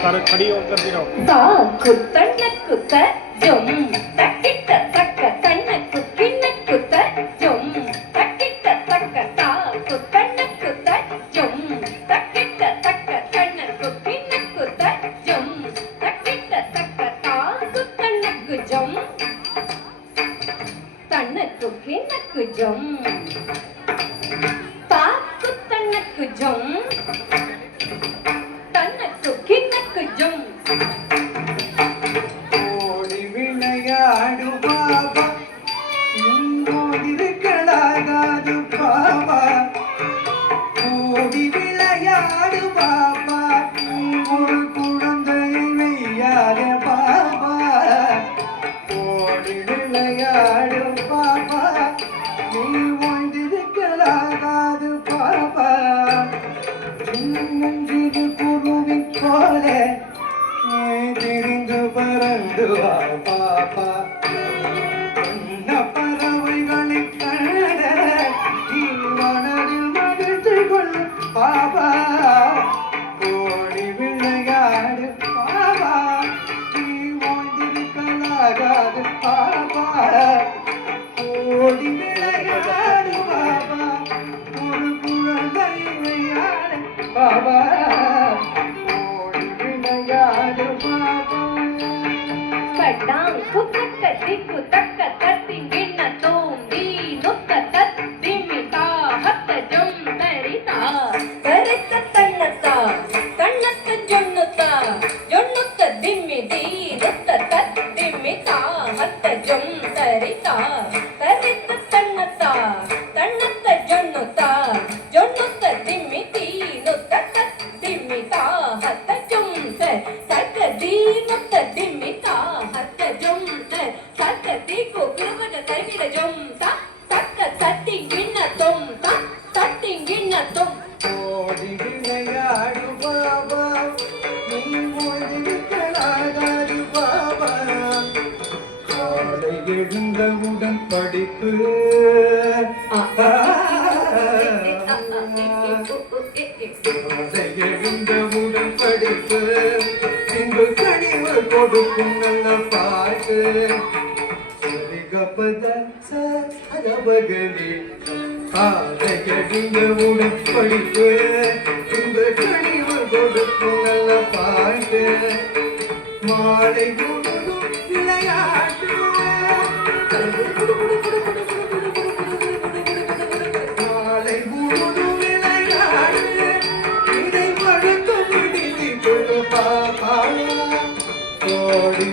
खड़ी होकर गिरो ता कुत्तन कुत्त जुम तकिट तक तन कुकिन कुत्त जुम तकिट तक ता कुत्तन कुत्त जुम तकिट तक तन कुकिन कुत्त जुम तकिट तक ता कुत्तन जुम तन कुकिन जुम ता कुत्तन जुम ஓடி விளையாடு பாபா நீங்களாகாது பாபா ஓடி விளையாடு பாபா ஒரு குழந்தையை வெய்யாத பாபா ஓடி விளையாடு பாபா நீ ஒன்றிருக்கலாகாது பாபா சின்னஞ்சிறு குருவி போல திரிந்து பறந்து வா பாப்பா உன்ன பறவைகளை கண்ட நீ மனதில் மகிழ்ச்சி கொள்ளு பாபா ஓடி விளையாடு பாபா நீ ஒன்றிருக்கலாகாது பாபா ஓடி விளையாடு பாபா ஒரு குழந்தை விளையாடு Baba Padang kutak diku tak tinggi na tumbi nukta tat dimita hatta jum tarita tarita tannata tannata jonnuta jonnuta dimidi nukta tat dimita hatta jum tarita tarita tannata tannata jonnuta jonnuta dimidi nukta tat dimita hatta jum tarita di nukta dimita ஓடி விளையாடு பாபா நீ ஒழிக்கலாகாது பாபா காலை எழுந்தவுடன் படிப்பு காலை எழுந்தவுடன் படிப்பு பின்பு கனிவு கொடுக்கும் நல்ல பாட்டு சரிகபத சகபகதி காலை எழுந்தவுடன் படிப்பு பின்பு கனிவு கொடுக்கும் நல்ல பாட்டு மாலை முழுதும் விளையாட்டு மாலை முழுதும் விளையாடு இதை படுக்க முடிந்து கொடு பாப்பா ஓடி